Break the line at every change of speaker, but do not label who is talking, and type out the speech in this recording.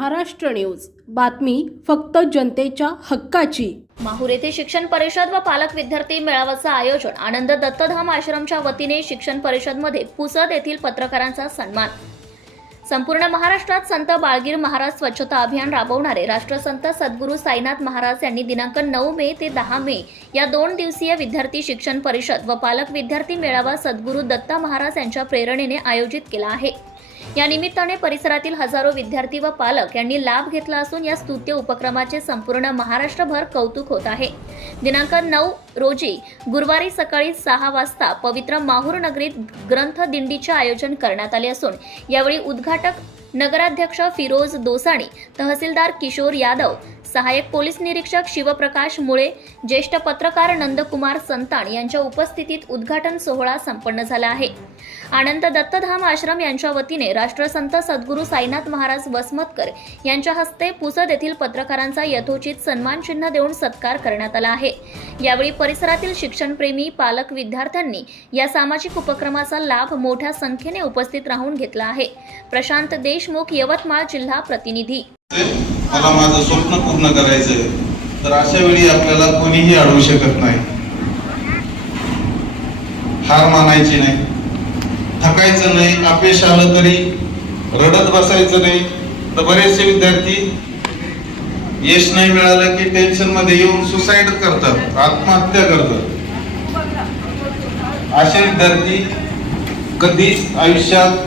Maharashtra news. बातमी फक्त जनतेच्या हक्काची.
माहूर येथे शिक्षण परिषद व पालक विद्यार्थी मेळाव्याचं आयोजन. आनंद दत्तधाम आश्रमच्या वतीने शिक्षण परिषदमध्ये पुसद येथील पत्रकारांचा सन्मान. संपूर्ण महाराष्ट्रात संत बाळगीर महाराज स्वच्छता अभियान राबवणारे राष्ट्रसंत सद्गुरू साईनाथ महाराज यांनी दिनांक नऊ मे ते दहा मे या दोन दिवसीय विद्यार्थी शिक्षण परिषद व पालक विद्यार्थी मेळावा सद्गुरू दत्ता महाराज यांच्या प्रेरणेने आयोजित केला आहे. या निमित्ताने परिसरातील हजारो विद्यार्थी व पालक यांनी लाभ घेतला असून या स्तुत्य उपक्रमाचे संपूर्ण महाराष्ट्रभर कौतुक होत आहे. दिनांक नऊ रोजी गुरुवारी सकाळी सहा वाजता पवित्र माहूर नगरीत ग्रंथ दिंडीचे आयोजन करण्यात आले असून यावेळी उद्घाटक नगराध्यक्ष फिरोज दोसाणी तहसीलदार किशोर यादव सहाय्यक पोलीस निरीक्षक शिवप्रकाश मुळे ज्येष्ठ पत्रकार नंदकुमार संतान यांच्या उपस्थितीत उद्घाटन सोहळा संपन्न झाला आहे. आनंद दत्तधाम आश्रम यांच्या वतीने राष्ट्रसंत सद्गुरू साईनाथ महाराज वसमतकर यांच्या हस्ते पुसद येथील पत्रकारांचा यथोचित सन्मान चिन्ह देऊन सत्कार करण्यात आला आहे. यावेळी परिसरातील शिक्षणप्रेमी पालक विद्यार्थ्यांनी या सामाजिक उपक्रमाचा लाभ मोठ्या संख्येने उपस्थित राहून घेतला आहे. प्रशांत देशमुख यवतमाळ जिल्हा प्रतिनिधी.
मला माझं स्वप्न पूर्ण करायचंय. तर अशा वेळी आपल्याला कोणीही अडवू शकत नाही. हार मानायची नाही. थकायचं नाही अपेश आलं तरी रडत बसायचं नाही. तर बरेचसे विद्यार्थी यश नाही मिळालं की टेन्शनमध्ये येऊन सुसाईड करतात आत्महत्या करतात. असे विद्यार्थी कधीच आयुष्यात